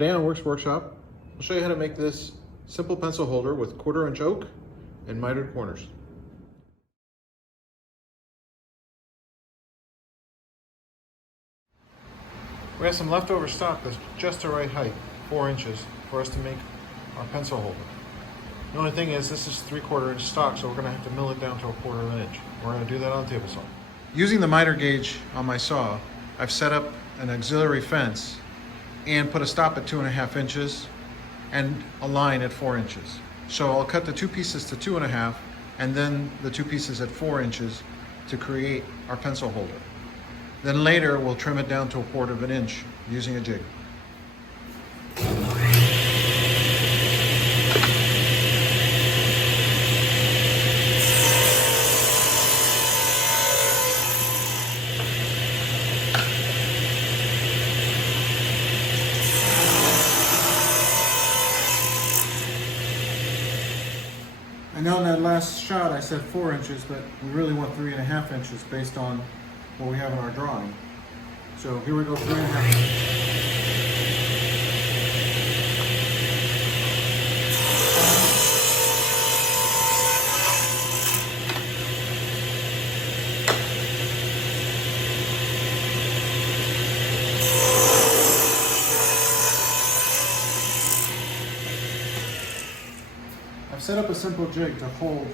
Today on Works Workshop, I'll show you how to make this simple pencil holder with 1/4" oak and mitered corners. We have some leftover stock that's just the right height, 4 inches, for us to make our pencil holder. The only thing is this is 3/4 inch stock, so we're going to have to mill it down to 1/4 inch. We're going to do that on table saw. Using the miter gauge on my saw, I've set up an auxiliary fence and put a stop at 2.5 inches and a line at 4 inches. So I'll cut the 2 pieces to 2.5 and then the 2 pieces at 4 inches to create our pencil holder. Then later we'll trim it down to 1/4 inch using a jig. I know in that last shot I said 4 inches, but we really want 3.5 inches based on what we have in our drawing. So here we go, 3.5 inches. I've set up a simple jig to hold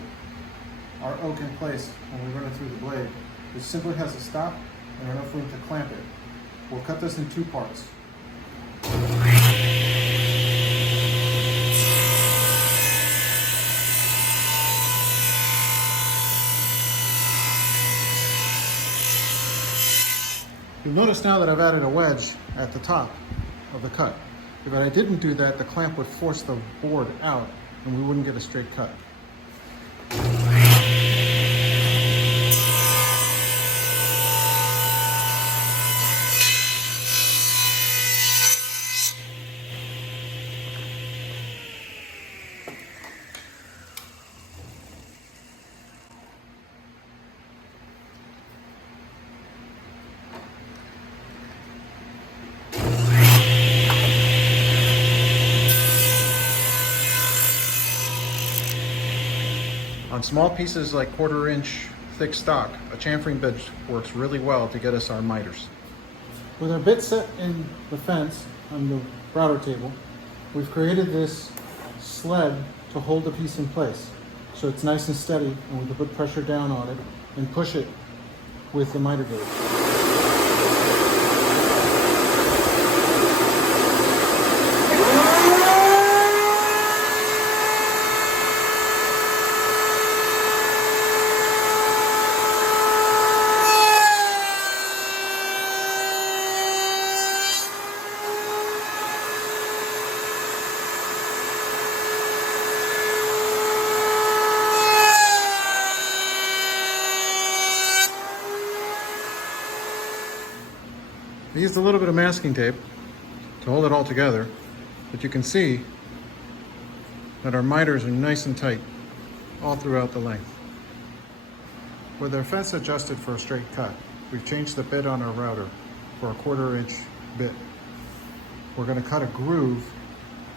our oak in place when we run it through the blade. It simply has a stop and enough room to clamp it. We'll cut this in 2 parts. You'll notice now that I've added a wedge at the top of the cut. If I didn't do that, the clamp would force the board out and we wouldn't get a straight cut. On small pieces like 1/4 inch thick stock, a chamfering bit works really well to get us our miters. With our bit set in the fence on the router table, we've created this sled to hold the piece in place. So it's nice and steady, and we can put pressure down on it and push it with the miter gauge. I used a little bit of masking tape to hold it all together, but you can see that our miters are nice and tight all throughout the length. With our fence adjusted for a straight cut, we've changed the bit on our router for a 1/4 inch bit. We're going to cut a groove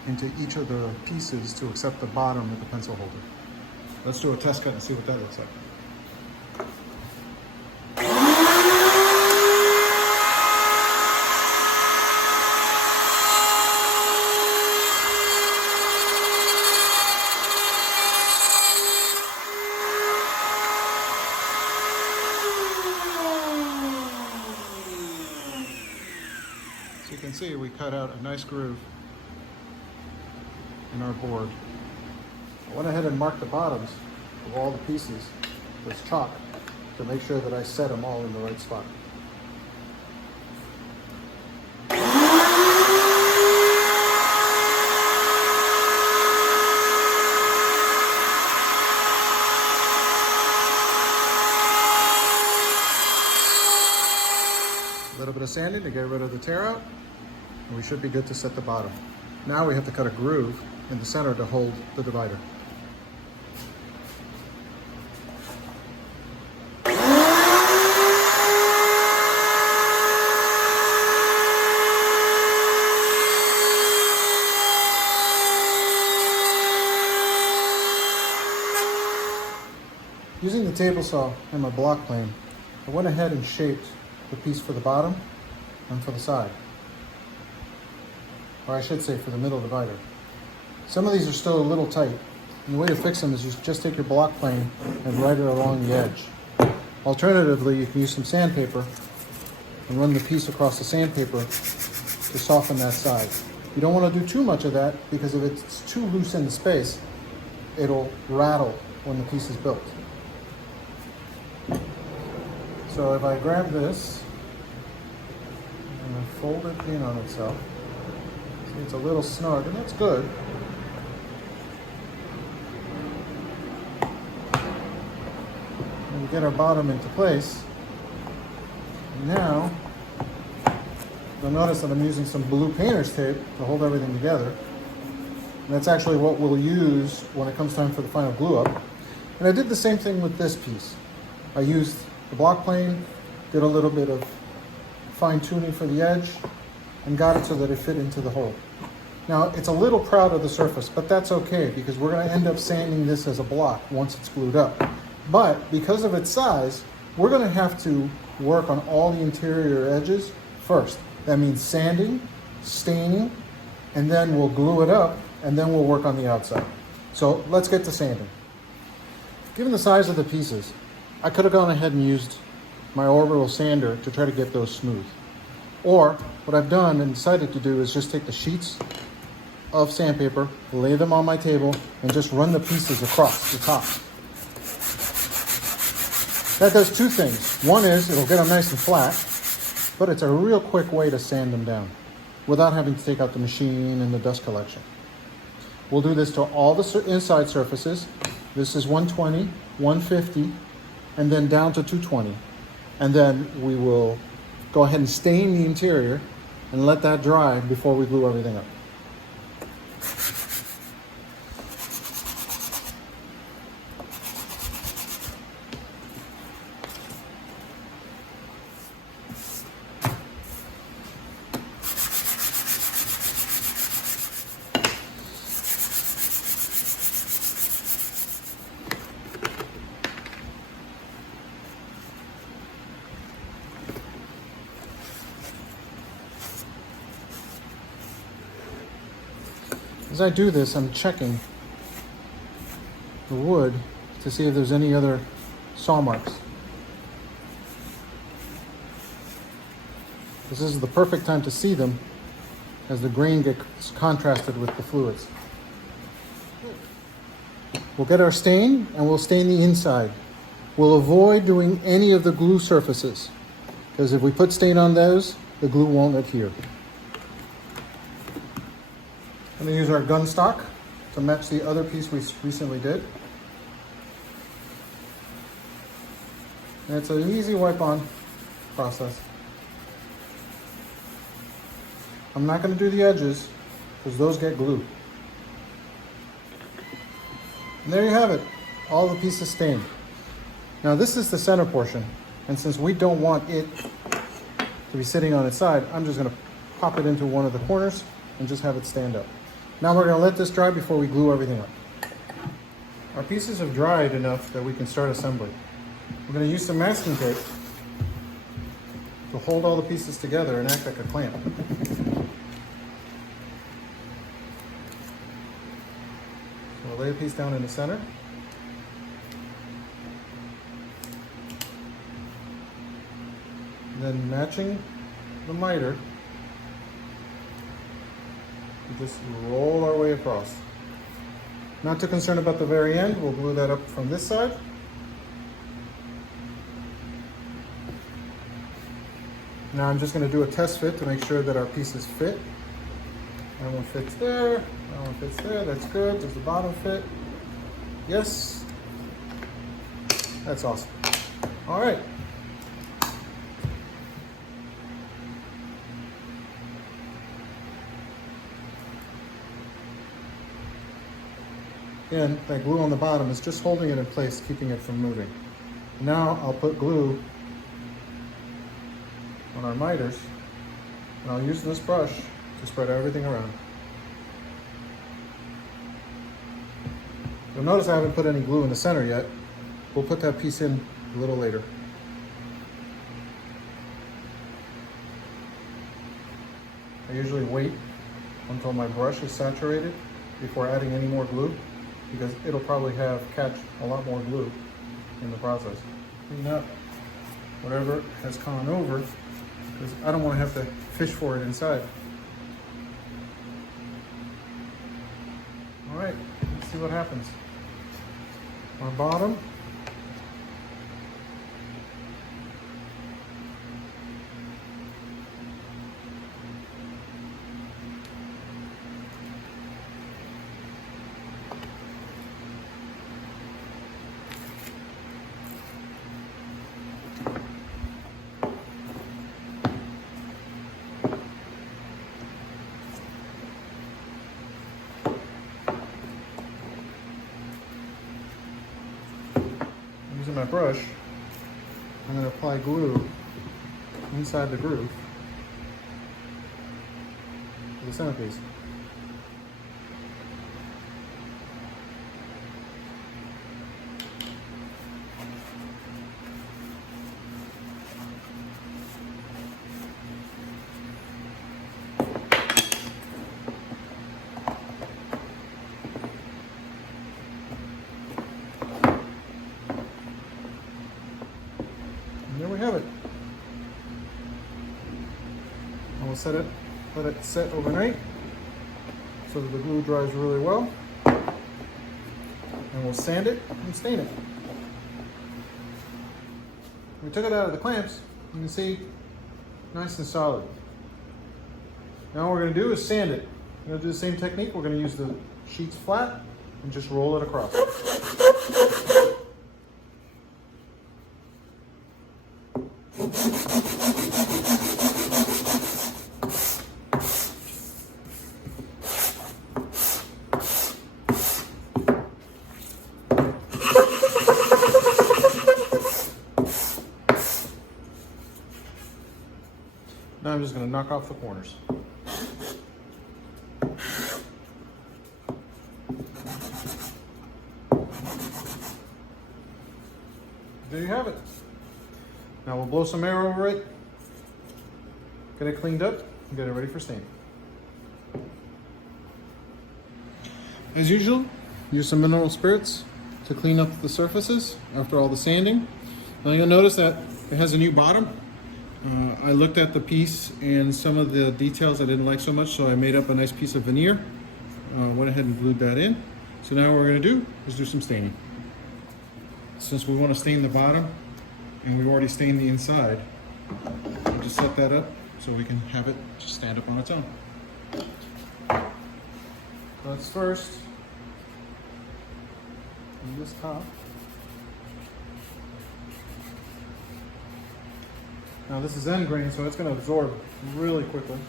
into each of the pieces to accept the bottom of the pencil holder. Let's do a test cut and see what that looks like. So you can see we cut out a nice groove in our board. I went ahead and marked the bottoms of all the pieces with chalk to make sure that I set them all in the right spot. A little bit of sanding to get rid of the tear out, and we should be good to set the bottom. Now we have to cut a groove in the center to hold the divider. Using the table saw and my block plane, I went ahead and shaped the piece for the bottom and for the side. Or I should say for the middle divider. Some of these are still a little tight. And the way to fix them is you just take your block plane and write it along the edge. Alternatively, you can use some sandpaper and run the piece across the sandpaper to soften that side. You don't want to do too much of that because if it's too loose in the space, it'll rattle when the piece is built. So if I grab this and I fold it in on itself, see it's a little snug, and that's good. And we get our bottom into place. Now, you'll notice that I'm using some blue painter's tape to hold everything together. And that's actually what we'll use when it comes time for the final glue up. And I did the same thing with this piece. I used the block plane, did a little bit of fine tuning for the edge, and got it so that it fit into the hole. Now, it's a little proud of the surface, but that's okay because we're going to end up sanding this as a block once it's glued up. But because of its size, we're going to have to work on all the interior edges first. That means sanding, staining, and then we'll glue it up, and then we'll work on the outside. So let's get to sanding. Given the size of the pieces, I could have gone ahead and used my orbital sander to try to get those smooth. Or what I've done and decided to do is just take the sheets of sandpaper, lay them on my table, and just run the pieces across the top. That does two things. One is it'll get them nice and flat, but it's a real quick way to sand them down without having to take out the machine and the dust collection. We'll do this to all the inside surfaces. This is 120, 150, and then down to 220. And then we will go ahead and stain the interior and let that dry before we glue everything up. As I do this, I'm checking the wood to see if there's any other saw marks. This is the perfect time to see them as the grain gets contrasted with the fluids. We'll get our stain and we'll stain the inside. We'll avoid doing any of the glue surfaces because if we put stain on those, the glue won't adhere. I'm going to use our gun stock to match the other piece we recently did. And it's an easy wipe on process. I'm not going to do the edges because those get glued. And there you have it, all the pieces stained. Now this is the center portion, and since we don't want it to be sitting on its side, I'm just going to pop it into one of the corners and just have it stand up. Now we're going to let this dry before we glue everything up. Our pieces have dried enough that we can start assembly. We're going to use some masking tape to hold all the pieces together and act like a clamp. So we'll lay a piece down in the center. And then matching the miter, we just roll our way across. Not too concerned about the very end, we'll glue that up from this side. Now I'm just going to do a test fit to make sure that our pieces fit. That one fits there, that one fits there, that's good. Does the bottom fit? Yes. That's awesome. All right. Again, that glue on the bottom is just holding it in place, keeping it from moving. Now I'll put glue on our miters, and I'll use this brush to spread everything around. You'll notice I haven't put any glue in the center yet, we'll put that piece in a little later. I usually wait until my brush is saturated before adding any more glue, because it'll probably catch a lot more glue in the process. Clean up whatever has gone over, because I don't want to have to fish for it inside. All right, let's see what happens. Our bottom. Using my brush, I'm going to apply glue inside the groove to the centerpiece. There we have it. I will let it set overnight so that the glue dries really well. And we'll sand it and stain it. We took it out of the clamps, you can see, nice and solid. Now what we're going to do is sand it. We're going to do the same technique. We're going to use the sheets flat and just roll it across. Now I'm just going to knock off the corners. There you have it. Now we'll blow some air over it, get it cleaned up, and get it ready for stain. As usual, use some mineral spirits to clean up the surfaces after all the sanding. Now you'll notice that it has a new bottom. I looked at the piece and some of the details I didn't like so much, so I made up a nice piece of veneer. Went ahead and glued that in. So now what we're going to do is do some staining. Since we want to stain the bottom and we've already stained the inside, we'll just set that up so we can have it just stand up on its own. Let's first do this top. Now this is end grain, so it's going to absorb really quickly.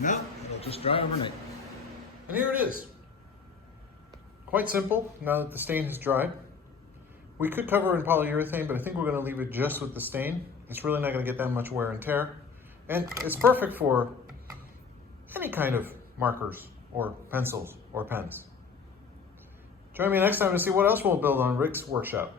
Now it'll just dry overnight. And here it is. Quite simple now that the stain has dried. We could cover in polyurethane, but I think we're going to leave it just with the stain. It's really not going to get that much wear and tear. And it's perfect for any kind of markers or pencils or pens. Join me next time to see what else we'll build on Rick's workshop.